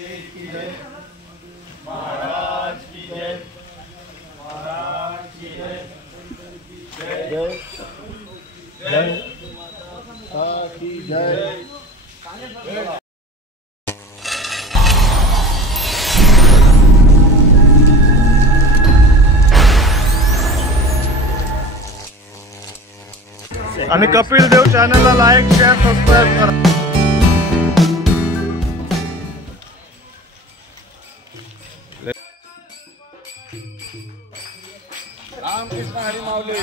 की जय, महाराज की जय, महाराज की जय, जय जय माता की जय। आणि कपिल देव चॅनलला लाईक शेअर सबस्क्राईब करा। रामकृष्ण हरी माऊली।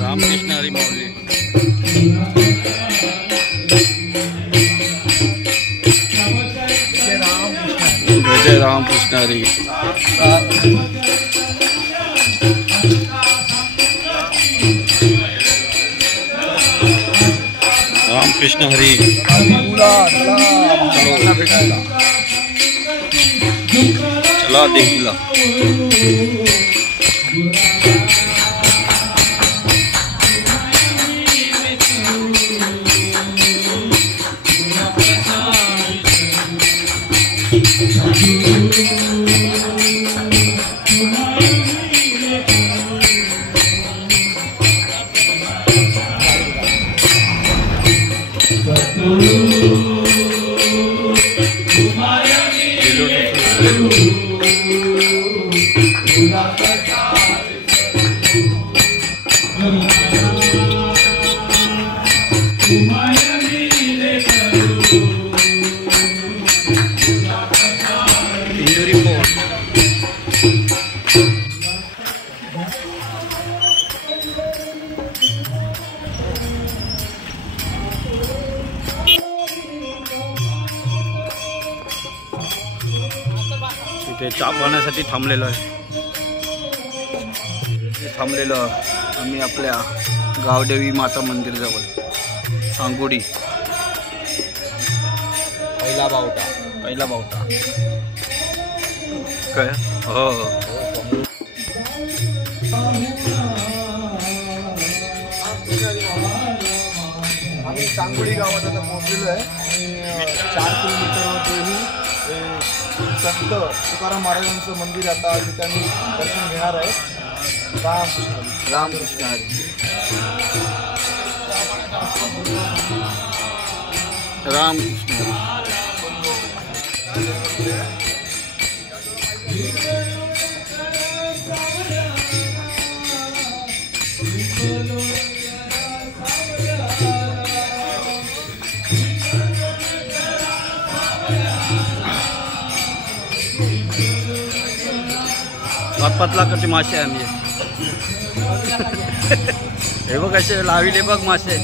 रामकृष्ण हरी माऊली। जय रामकृष्ण हरी। रामकृष्ण हरी। चला देवीला। इथे चहा पाण्यासाठी थांबलेलो आहे। थांबलेलो आम्ही आपल्या गावदेवी माता मंदिर जवळ सांगोडी। पहिला बावटा काय हो आम्ही सांगोडी गावात आता पोहोचलेलो आहे आणि 4 किलोमीटरवरती संत तुकाराम महाराजांचं मंदिर आता ठिकाणी दर्शन घेणार आहे। रामकृष्ण हरी। रामकृष्ण पतला करते मासे आम्ही। हे बघ कसे लाविले बघ मासे।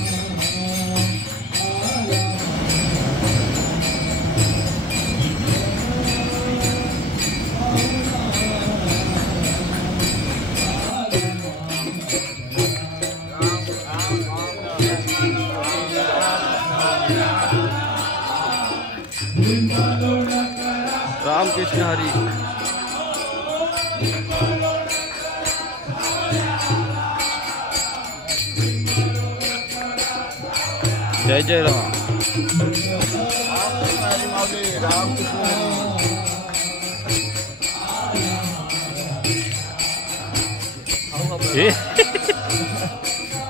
रामकृष्ण हरी। जय जय राम।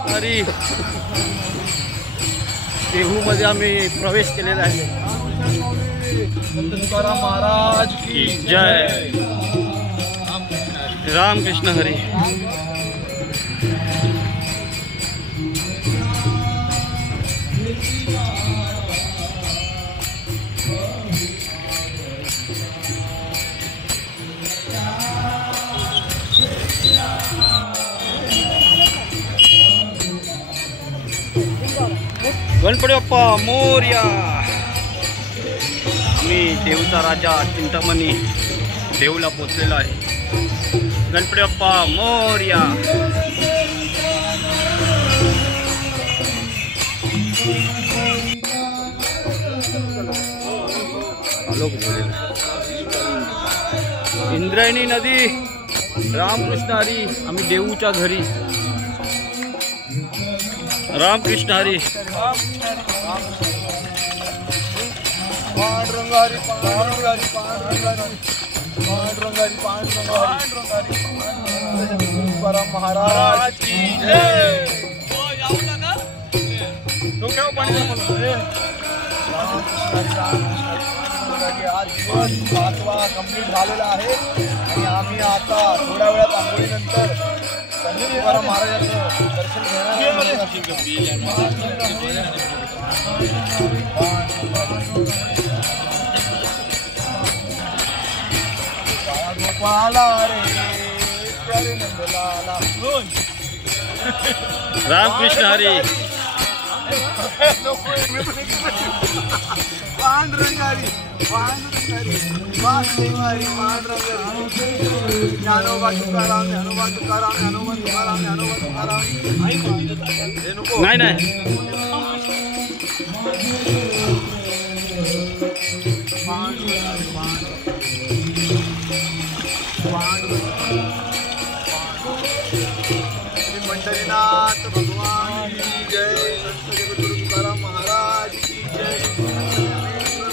हरी देहू मध्ये आम्ही प्रवेश केलेला आहे। तुकाराम महाराज की जय। रामकृष्ण हरी। गणपती बाप्पा मोरया. आम्ही देवचा राजा चिंतामणी देवला पोचलेला आहे. गणपती बाप्पा मोरया. इंद्रायणी नदी रामकृष्ण हरी. आम्ही देऊच्या घरी. रामकृष्ण हरी. पांडुरंगारी पांडुरंगारी पांडुरंगारी पांडुरंगारी पांडुरंगारी तुकाराम महाराज की जय. आज दिवस 5वा कंप्लीट झालेला आहे आणि आम्ही आता थोड्या वेळात आंघोळीनंतर तुकाराम महाराजांचं दर्शन घेणार. गोपाला रे प्यारे नंदलाला. रामकृष्ण हरी. पांडुरंगारी पांडुरंगारी वासुदेवारी पांडुरंगारी. ज्ञानोबा तुकाराम ज्ञानोबा तुकाराम ज्ञानोबा तुकाराम ज्ञानोबा तुकाराम. नाही नाही. श्री पंढरीनाथ भगवान की जय. संत जगद्गुरु तुकाराम महाराज की जय.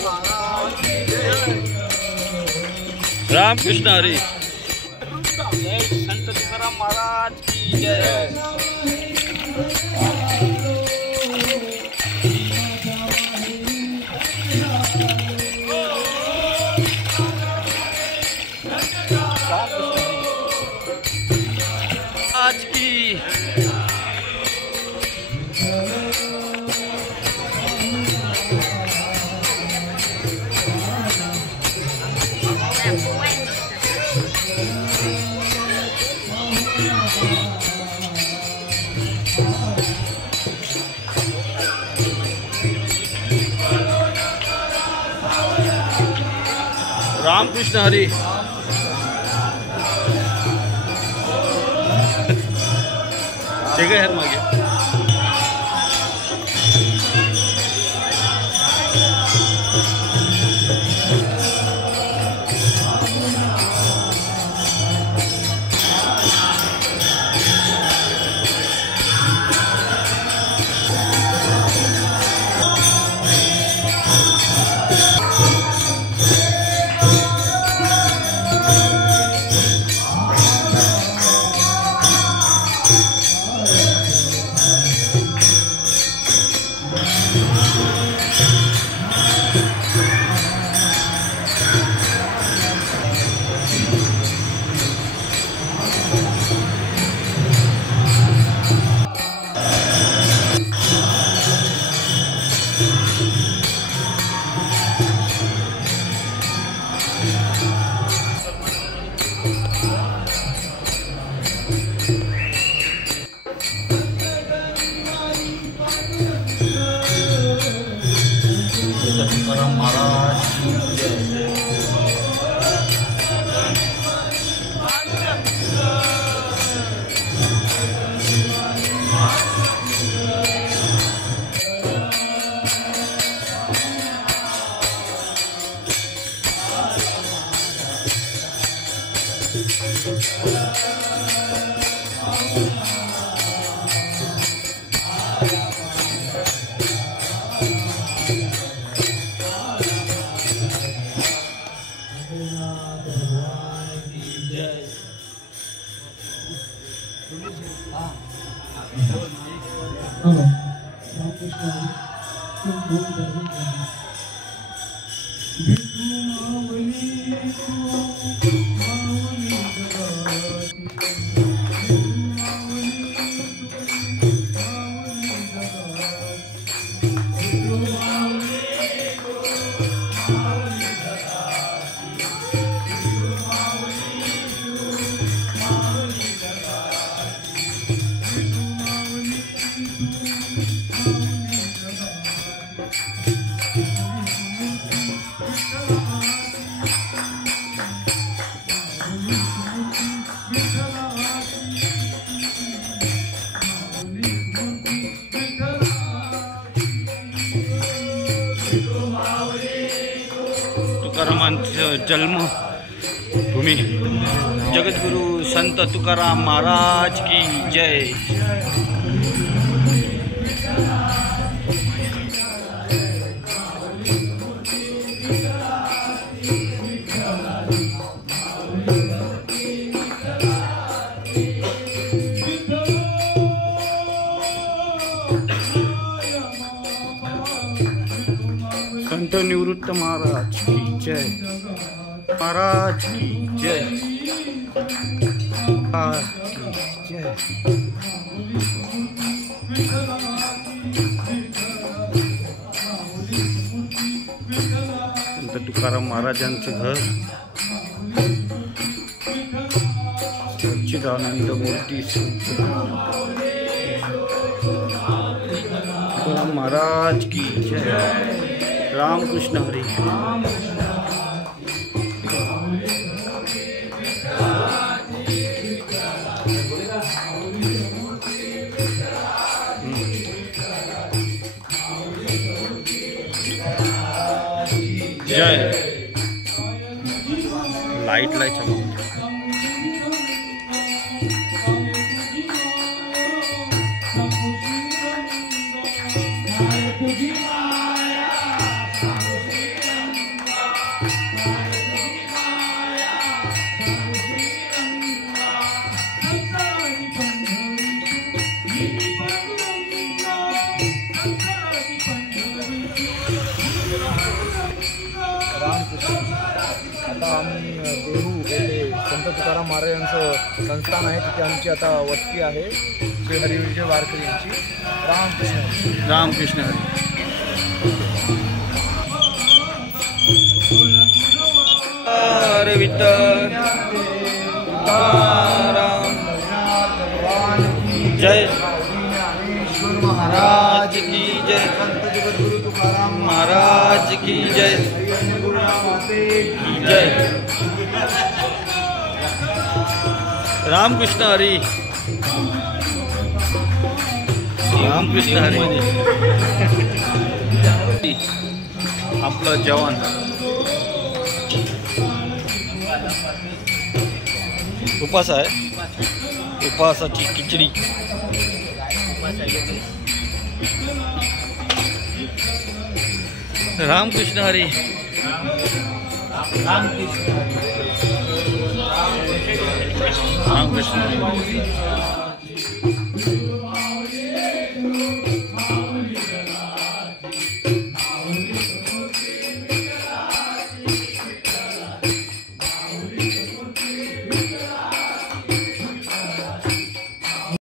महाराज की जय. रामकृष्ण हरी. जय संत तुकाराम महाराज की जय. आज की रामकृष्ण हरी. ठीक आहे मागे. तुकाराम महाराज की जय. तुकारामांचं जन्मभूमी जगद्गुरु संत तुकाराम महाराज की जय। संत निवृत्त महाराज की जय, महाराज की जय, जय। संत तुकाराम महाराजांचं घर सच्चिदानंद मूर्ती तुकाराम महाराज की जय। रामकृष्ण हरी। जय। लाइट चमक आता आम्ही देहू येथे संत तुकाराम महाराजांचं संस्थान आहे, तिथे आमची आता वस्ती आहे श्री हरिविजय वारकरी यांची। रामकृष्ण रामकृष्ण हरी। हरे विठ्ठल जय महाराज की जय, संत जगद्गुरु तुकाराम महाराज की जय, जय। रामकृष्ण हरी। रामकृष्ण हरी। आपलं जवान उपास आहे, उपासाची खिचडी। रामकृष्ण हरी। रामकृष्ण हरी।